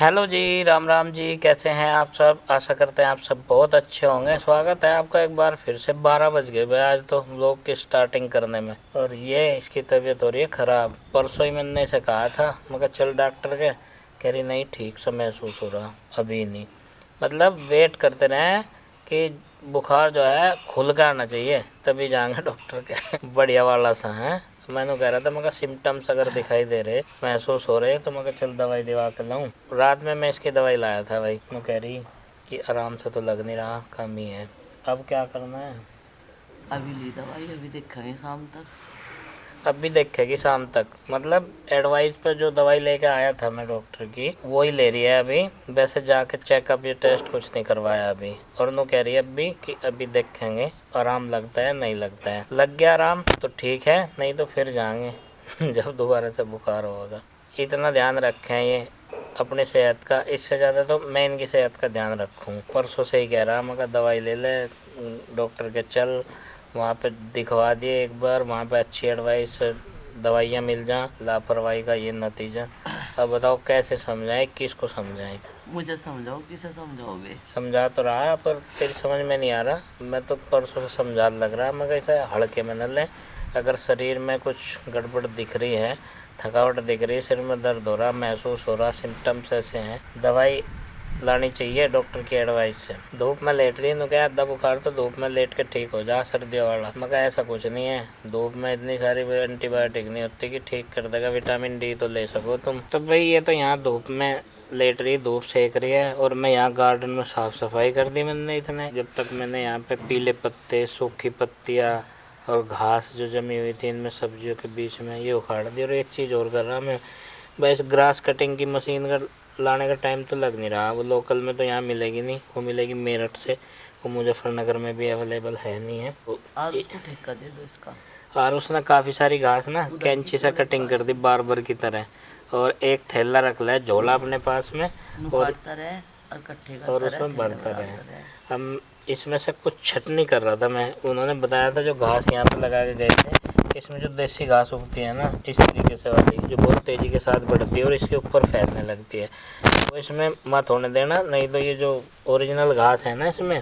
Hello जी, राम राम जी। कैसे हैं आप सब? आशा करते हैं आप सब बहुत अच्छे होंगे। स्वागत है आपका एक बार फिर से। 12 बज गए भाई आज तो व्लॉग की स्टार्टिंग करने में। और ये इसकी तबीयत हो रही है ख़राब। परसों ही मैंने इसे कहा था, मैं कहा चल डॉक्टर के, कह रही नहीं ठीक सा महसूस हो रहा, अभी नहीं। मतलब वेट करते रहे कि बुखार जो है खुल कर आना चाहिए तभी जाएंगे डॉक्टर के। बढ़िया वाला सा है। मैंने कह रहा था, मैं सिम्टम्स अगर दिखाई दे रहे, महसूस हो रहे, तो मैं चल दवाई दिवा कर लाऊं। रात में मैं इसकी दवाई लाया था भाई। मैं कह रही कि आराम से तो लग नहीं रहा, कमी है। अब क्या करना है? अभी ली दवाई, अभी देखेंगे शाम तक। अब भी देखेगी शाम तक। मतलब एडवाइस पे जो दवाई लेके आया था मैं डॉक्टर की, वही ले रही है अभी। वैसे जाके चेकअप या टेस्ट कुछ नहीं करवाया अभी। और नो कह रही है अभी कि अभी देखेंगे आराम लगता है नहीं लगता है। लग गया आराम तो ठीक है, नहीं तो फिर जाएंगे जब दोबारा से बुखार होगा। इतना ध्यान रखें ये अपनी सेहत का। इससे ज़्यादा तो मैं इनकी सेहत का ध्यान रखूँ। परसों से ही कह रहा, मगर दवाई ले ले डॉक्टर के, चल वहाँ पे दिखवा दिए एक बार। वहाँ पे अच्छी एडवाइस, दवाइयाँ मिल जाएं। लापरवाही का ये नतीजा। अब बताओ कैसे समझाएं, किसको समझाएं? मुझे समझाओ, किसे समझाओगे? समझा तो रहा है पर तेरी समझ में नहीं आ रहा। मैं तो परसों से समझा लग रहा है, मगर ऐसा हल्के में न ले। अगर शरीर में कुछ गड़बड़ दिख रही है, थकावट दिख रही है, सिर में दर्द हो रहा, महसूस हो रहा, सिम्टम्स ऐसे हैं, दवाई लानी चाहिए डॉक्टर की एडवाइस से। धूप में लेट रही, क्या अद्धा बुखार तो धूप में लेट के ठीक हो जा, सर्दियों वाला। मगर ऐसा कुछ नहीं है, धूप में इतनी सारी एंटीबायोटिक नहीं होती कि ठीक कर देगा। विटामिन डी तो ले सको तुम। तो भाई ये तो यहाँ धूप में लेट रही, धूप सेक रही है, और मैं यहाँ गार्डन में साफ सफाई कर दी मैंने इतने। जब तक मैंने यहाँ पे पीले पत्ते, सूखी पत्तियाँ और घास जो जमी हुई थी इनमें सब्जियों के बीच में, ये उखाड़ दी। और एक चीज़ और कर रहा मैं, बस ग्रास कटिंग की मशीन का लाने का टाइम तो लग नहीं रहा। वो लोकल में तो यहाँ मिलेगी नहीं, वो मिलेगी मेरठ से। वो मुजफ्फरनगर में भी अवेलेबल है नहीं है। आज उसको ठेका दे दो इसका। और उसने काफ़ी सारी घास ना कैंची से कटिंग कर दी बार्बर की तरह। और एक थैला रख लिया झोला अपने पास में, और उसमें भरता रहे। हम इसमें से कुछ छटनी कर रहा था मैं। उन्होंने बताया था जो घास यहाँ पे लगा के गए थे, इसमें जो देसी घास उगती है ना इस तरीके से वाली, जो बहुत तेज़ी के साथ बढ़ती है और इसके ऊपर फैलने लगती है, वो इसमें मत होने देना। नहीं तो ये जो ओरिजिनल घास है ना, इसमें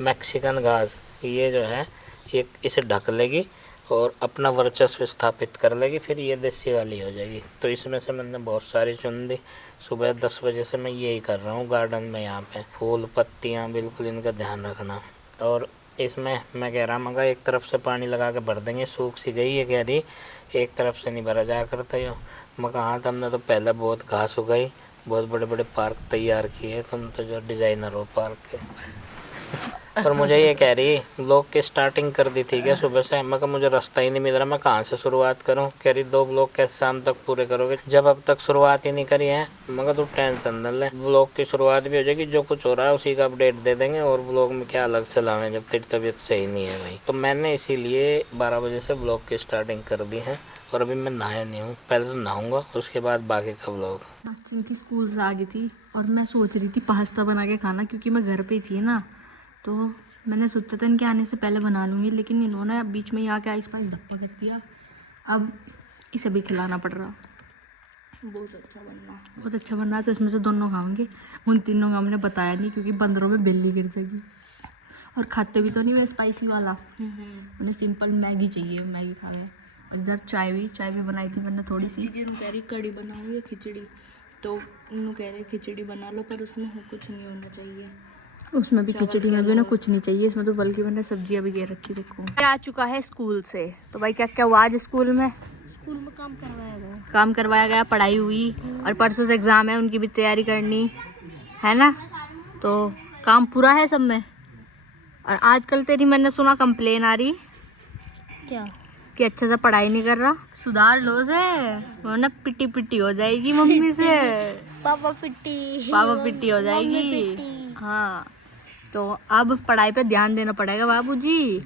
मैक्सिकन घास, ये जो है ये इसे ढक लेगी और अपना वर्चस्व स्थापित कर लेगी, फिर ये देसी वाली हो जाएगी। तो इसमें से मैंने बहुत सारी चुन दी। सुबह 10 बजे से मैं यही कर रहा हूँ गार्डन में। यहाँ पे फूल पत्तियाँ बिल्कुल इनका ध्यान रखना। और इसमें मैं कह रहा मगर एक तरफ से पानी लगा के भर देंगे, सूख सी गई है कह रही, एक तरफ से नहीं भरा जा करता हो। मैं कहा था हमने तो पहले बहुत घास उगाई, बहुत बड़े बड़े पार्क तैयार किए, तुम तो जो डिजाइनर हो पार्क के। पर मुझे ये कह रही ब्लॉग की स्टार्टिंग कर दी थी क्या सुबह से? मैं मुझे रास्ता ही नहीं मिल रहा, मैं कहाँ से शुरुआत करूँ। कह रही 2 ब्लॉग कैसे शाम तक पूरे करोगे जब अब तक शुरुआत ही नहीं करी है। मगर तू टेंशन न ले, ब्लॉग की शुरुआत भी हो जाएगी, जो कुछ हो रहा है उसी का अपडेट दे देंगे। और ब्लॉग में क्या अलग से लावें जब तेरी तबीयत सही नहीं है भाई। तो मैंने इसीलिए 12 बजे से ब्लॉग की स्टार्टिंग कर दी है। और अभी मैं नहाया नहीं हूँ, पहले तो नहाऊंगा उसके बाद बाकी का ब्लॉग। चिंकी स्कूल से आ गई थी और मैं सोच रही थी पास्ता बना के खाना, क्योंकि मैं घर पे ही थी ना, तो मैंने सोचा था इनके आने से पहले बना लूँगी, लेकिन इन्होंने बीच में ही आके आइस पाइस धप्पा कर दिया। अब इसे भी खिलाना पड़ रहा। बहुत अच्छा बन रहा है, तो इसमें से दोनों खाऊंगी। उन तीनों का हमने बताया नहीं, क्योंकि बंदरों में बिल्ली गिर जाएगी। और खाते भी तो नहीं मैं स्पाइसी वाला, उन्हें सिंपल मैगी चाहिए, मैगी खावे। और इधर चाय भी बनाई थी मैंने थोड़ी सी। कह रही कड़ी बनाऊँ या खिचड़ी, तो उन्होंने कह रहे खिचड़ी बना लो, पर उसमें कुछ नहीं होना चाहिए। उसमें भी खिचड़ी में भी ना कुछ नहीं चाहिए, इसमें तो बल्कि मैंने सब्जियां भी दे रखी। देखो आ चुका है स्कूल से, तो भाई क्या क्या हुआ आज स्कूल में? काम करवाया गया, पढ़ाई हुई, और परसों से एग्जाम है, उनकी भी तैयारी करनी है ना। तो काम पूरा है सब में। और आजकल तेरी मैंने सुना कंप्लेन आ रही क्या कि अच्छे से पढ़ाई नहीं कर रहा। सुधार लो से, वरना पिटी पिटी हो जाएगी मम्मी से। पापा पिट्टी हो जाएगी। हाँ, तो अब पढ़ाई पे ध्यान देना पड़ेगा बाबूजी।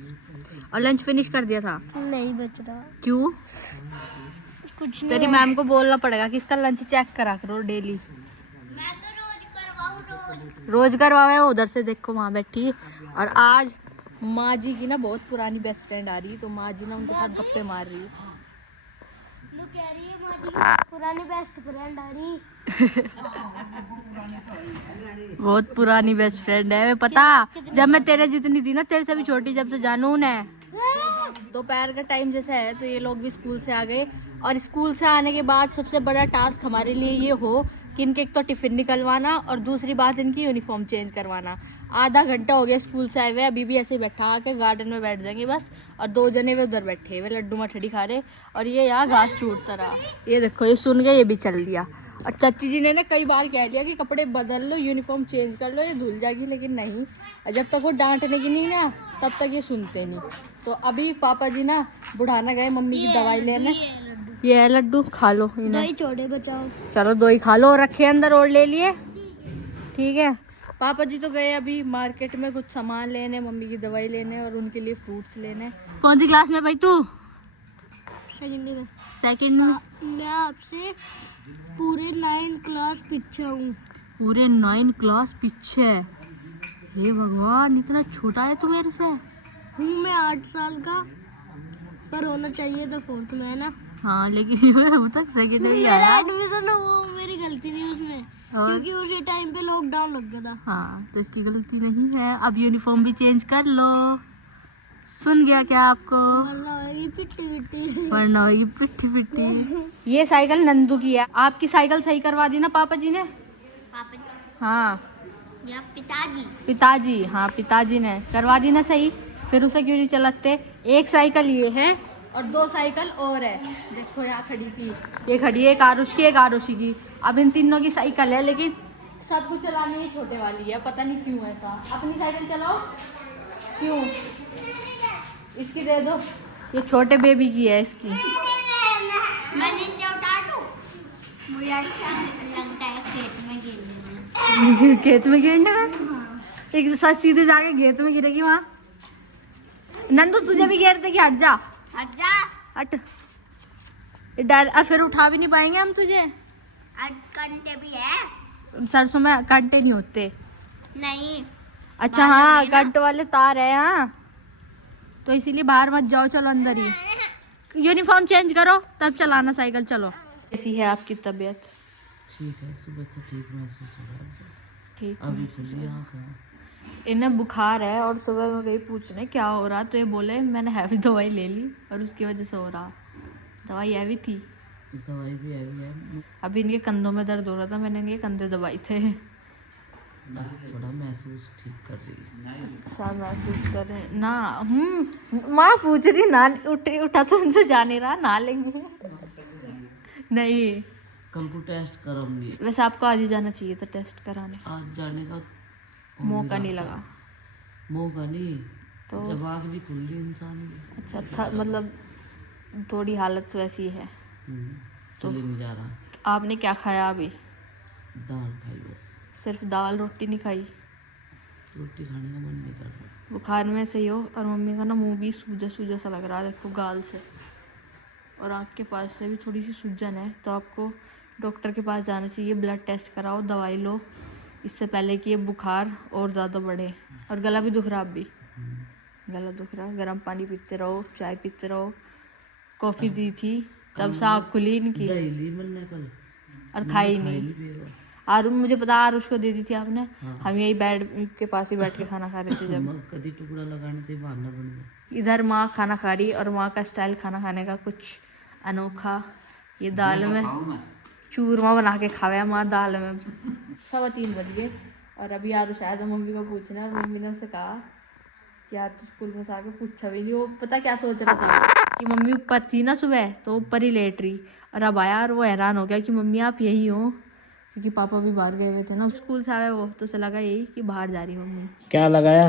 और लंच फिनिश कर दिया था? नहीं बच रहा। क्यों? कुछ नहीं। तेरी मैम को बोलना पड़ेगा कि इसका लंच चेक करा करो डेली। मैं तो रोज करवाऊं। रोज करवावे, उधर से देखो वहाँ बैठी। और आज माँ जी की ना बहुत पुरानी बेस्ट फ्रेंड आ रही है, तो माँ जी ना उनके साथ गप्पे मार रही है। कह रही है माँ जी की पुरानी बेस्ट फ्रेंड आ रही। बहुत पुरानी बेस्ट फ्रेंड है, पता जब मैं तेरे जितनी थी ना, तेरे से भी छोटी, जब से जानू है। दोपहर का टाइम जैसे है तो ये लोग भी स्कूल से आ गए, और स्कूल से आने के बाद सबसे बड़ा टास्क हमारे लिए ये हो कि इनके एक तो टिफिन निकलवाना, और दूसरी बात इनकी यूनिफॉर्म चेंज करवाना। आधा घंटा हो गया स्कूल से आए हुए, अभी भी ऐसे ही बैठा के गार्डन में बैठ जाएंगे बस, और 2 जने वे उधर बैठे हुए लड्डू मठड़ी खा रहे, और ये यहाँ घास छूटता रहा। ये देखो, ये सुन के ये भी चल दिया। और चाची जी ने ना कई बार कह लिया कि कपड़े बदल लो, यूनिफॉर्म चेंज कर लो, ये धुल जाएगी, लेकिन नहीं, जब तक वो डांटने की नहीं ना तब तक ये सुनते नहीं। तो अभी पापा जी ना बुढ़ाना गए मम्मी की दवाई लेने। ये है लड्डू, खा लो इन्हें। छोड़े बचाओ। चलो 2 ही खा लो, रखे अंदर और ले लिए, ठीक है। पापा जी तो गए अभी मार्केट में कुछ सामान लेने, मम्मी की दवाई लेने और उनके लिए फ्रूट्स लेने। कौन सी क्लास में भाई तू? सेकंड में। मैं आपसे पूरे 9 क्लास पीछे हूँ। पूरे 9 क्लास पीछे? हे भगवान, इतना छोटा है तू मेरे से। हूँ मैं 8 साल का, पर होना चाहिए था 4th में, है ना। हाँ, लेकिन अभी तक सेकंड में ही आया। एडमिशन वो मेरी गलती नहीं उसमें, क्योंकि उसी टाइम पे लॉकडाउन लग गया था। हाँ, तो इसकी गलती नहीं है। अब यूनिफॉर्म भी चेंज कर लो। सुन गया क्या आपको? वरना होगी पिट्टी पिट्टी। वरना होगी पिट्ठी पिट्टी। ये साइकिल नंदू की है। आपकी साइकिल सही करवा दी ना पापा जी ने? पापा जी हाँ, या पिताजी? पिताजी, हाँ पिताजी ने करवा दी ना सही, फिर उसे क्यों नहीं चलाते? एक साइकिल ये है और 2 साइकिल और है, देखो यहाँ खड़ी थी, ये खड़ी है, एक आरुष की, एक आरुषि की। अब इन तीनों की साइकिल है, लेकिन सबको चलाने ये छोटे वाली है, पता नहीं क्यों ऐसा। अपनी साइकिल चलाओ, क्यों? इसकी दे दो, ये छोटे बेबी की है इसकी। मैं नीचे उतार दूं? मुझे अच्छा लगता है खेत में खेलने में। खेत में गिरने में? एक साथ सीधे जाके खेत में गिरेगी वहाँ। नंदू तुझे भी गिरते कि हट जा, अच्छा, हट। डाल, और फिर उठा भी नहीं पाएंगे हम तुझे। आज कंटे भी है। सरसों में कांटे नहीं होते। नहीं, अच्छा हाँ, कांटे वाले तार है। हाँ, तो इसीलिए बाहर मत जाओ, चलो अंदर ही। यूनिफॉर्म चेंज करो तब चलाना साइकिल। चलो। कैसी है आपकी तबीयत? ठीक है, सुबह से ठीक महसूस हो रहा है। ठीक। अभी खुली आँख है। इन्हें बुखार है, और सुबह में गई पूछने क्या हो रहा, तो ये बोले मैंने हैवी दवाई ले ली और उसकी वजह से हो रहा। दवाई हैवी थी? दवाई भी हैवी है। अभी इनके कंधों में दर्द हो रहा था, मैंने इनके कंधे दबाए थे। थोड़ा महसूस ठीक कर रही है। सब महसूस कर रहे हैं ना। माँ पूछ रही ना, उठा तो उनसे जा नहीं रहा, ना लेंगे नहीं। कल को टेस्ट कराऊंगी। वैसे आपको आज ही जाना चाहिए था टेस्ट कराने, आज जाने का मौका नहीं लगा। मौका नहीं, तो जब आँख नहीं खुल रही इंसान की। अच्छा था, मतलब थोड़ी हालत वैसी है। चले नहीं जा रहा। आपने क्या खाया अभी? दाल खाई बस। सिर्फ दाल, रोटी नहीं खाई? रोटी खाने का मन नहीं कर रहा। बुखार में सही हो, और मम्मी का ना मुंह भी सूजा सूजा सा लग रहा है, देखो गाल से, और आँख के पास से भी थोड़ी सी सूजन है। तो आपको डॉक्टर के पास जाना चाहिए, ब्लड टेस्ट कराओ, दवाई लो, इससे पहले कि ये बुखार और ज़्यादा बढ़े। और गला भी दुख रहा, अब भी गला दुख रहा है। गर्म पानी पीते रहो, चाय पीते रहो। कॉफ़ी दी थी तब से आँख खुली इनकी, दही ली मैंने कल, और खाई नहीं। फिर आरुष, मुझे पता आरुष को दे दी थी आपने। हम यही बेड के पास ही बैठ के खाना खा रहे थे जब। कभी टुकड़ा लगाने थे, बहाना बन गया। इधर माँ खाना खा रही, और माँ का स्टाइल खाना खाने का कुछ अनोखा। ये दाल में चूरमा बना के खाया माँ, दाल में। 3:15 बज गए, और अभी आरुष आया तो मम्मी को पूछना, और मम्मी ने उसे कहा कि यार तू स्कूल में से आके पूछा भी नहीं। वो पता क्या सोच रहा था कि मम्मी ऊपर थी ना सुबह, तो ऊपर ही लेट रही, और अब आया और वो हैरान हो गया कि मम्मी आप यही हो, क्योंकि पापा भी बाहर गए हुए थे ना, स्कूल से आए वो, तो उसे लगा यही कि बाहर जा रही मम्मी। क्या लगाया?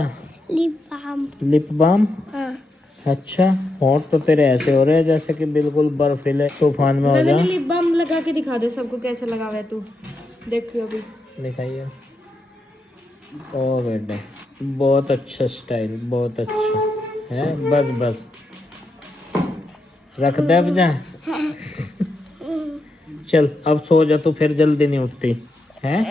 Lip balm. Lip balm? हाँ। अच्छा, होंठ तो तेरे ऐसे हो रहे हैं जैसे कि बिल्कुल बर्फीले तूफान में हो जाए। लिप बाम लगा के दिखा दे सबको कैसे लगा हुआ है तू, देखियो अभी। दिखाइए। ओ बेटे, बहुत अच्छा स्टाइल, बहुत अच्छा है। बस बस रख दे अब जा। चल अब सो जा, तू फिर जल्दी नहीं उठती है।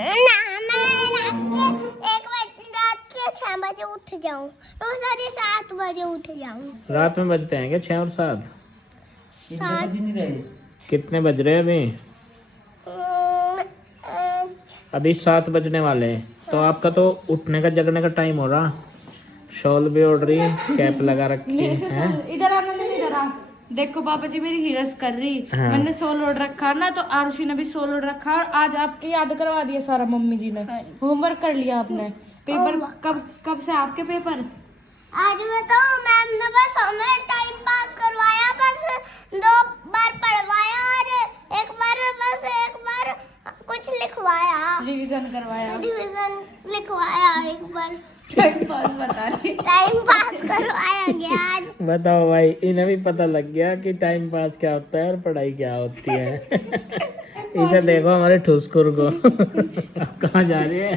रात के 6 बजे उठ जाऊं, तो 7:30 बजे उठ जाऊं। रात में बजते हैं क्या 6 और 7? कितने बज रहे हैं अभी? अभी 7 बजने वाले हैं। तो आपका तो उठने का जगने का टाइम हो रहा। शॉल भी ओढ़ रही है, कैप लगा रखी है। इधर आना, इधर आ। देखो पापा जी मेरी हिरस कर रही। हाँ। मैंने सोल ओढ़ रखा ना, तो आरुषि ने भी सोल ओढ़ रखा, और आज आपके याद करवा दिया सारा मम्मी जी ने। होमवर्क कर लिया आपने। पेपर कब से आपके पेपर? आज मैं तो मैम ने बस हमें टाइम पास करवाया, बस 2 बार पढ़वाया और एक बार कुछ लिखवाया, रिवीजन करवाया, डिवीजन लिखवाया, एक बार टाइम पास बता रही। टाइम पास करवाया गया आज। बताओ भाई, इन्हें भी पता लग गया कि टाइम पास क्या होता है और पढ़ाई क्या होती है। इसे देखो हमारे ठुसकुर को। अब कहाँ जा रही है?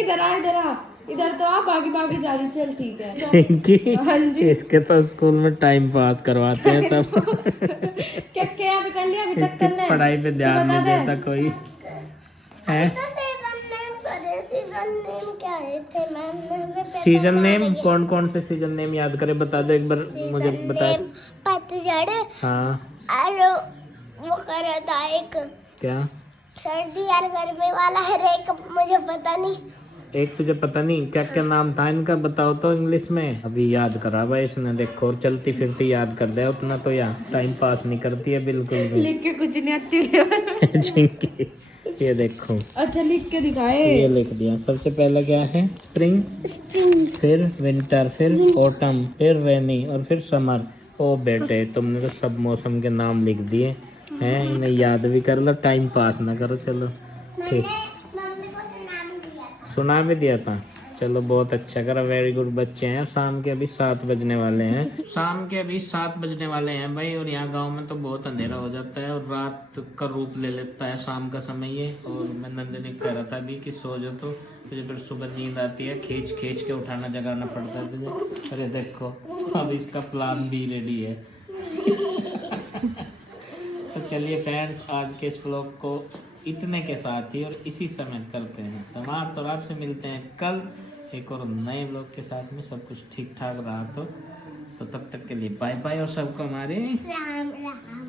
इधर आ, इधर आ, इधर तो आप आगे भागे जा रही। चल ठीक है। पिंकी, हाँ जी। इसके तो स्कूल में टाइम पास करवाते हैं सब। क्या क्या याद कर लिया अभी तक? इसकी करना है पढ़ाई पे ध्यान नहीं देता कोई है। तो सीजन नेम क्या थे मैम ने? सीजन नेम कौन कौन से सीजन नेम याद करे, बता दो एक बार मुझे, बता। पतझड़ हाँ, और वो कर रहा था एक क्या? सर्दी और गर्मी वाला है, एक मुझे पता नहीं। एक तुझे पता नहीं क्या क्या नाम था इनका, बताओ तो इंग्लिश में। अभी याद करा भाई इसने, देखो और चलती फिरती याद कर दे, उतना तो यार टाइम पास नहीं करती है बिल्कुल भी। लिख के कुछ नहीं आती। चिंकी, ये देखो, अच्छा लिख के दिखाए। ये लिख दिया। सबसे पहला क्या है? स्प्रिंग, फिर विंटर, फिर ऑटम, फिर रेनी और फिर समर। ओ बेटे, तुमने तो सब मौसम के नाम लिख दिए हैं, इन्हें याद भी कर लो, टाइम पास ना करो। चलो ठीक, मम्मी को तो नाम दिया। सुना भी दिया था। चलो बहुत अच्छा करा, वेरी गुड बच्चे हैं। शाम के अभी 7 बजने वाले हैं। शाम के अभी 7 बजने वाले हैं भाई, और यहाँ गांव में तो बहुत अंधेरा हो जाता है और रात का रूप ले लेता है शाम का समय ये। और मैं नंदिनी कह रहा था अभी कि सो जाओ, तो तुझे फिर सुबह नींद आती है, खींच खींच के उठाना जगाना पड़ता है तुझे। अरे देखो, अब इसका प्लान भी रेडी है। तो चलिए फ्रेंड्स, आज के इस व्लॉग को इतने के साथ ही और इसी समय करते हैं समाप्त, और आपसे मिलते हैं कल एक और नए व्लॉग के साथ में। सब कुछ ठीक ठाक रहा तो तब तक के लिए बाय बाय, और सबको हमारे राम राम।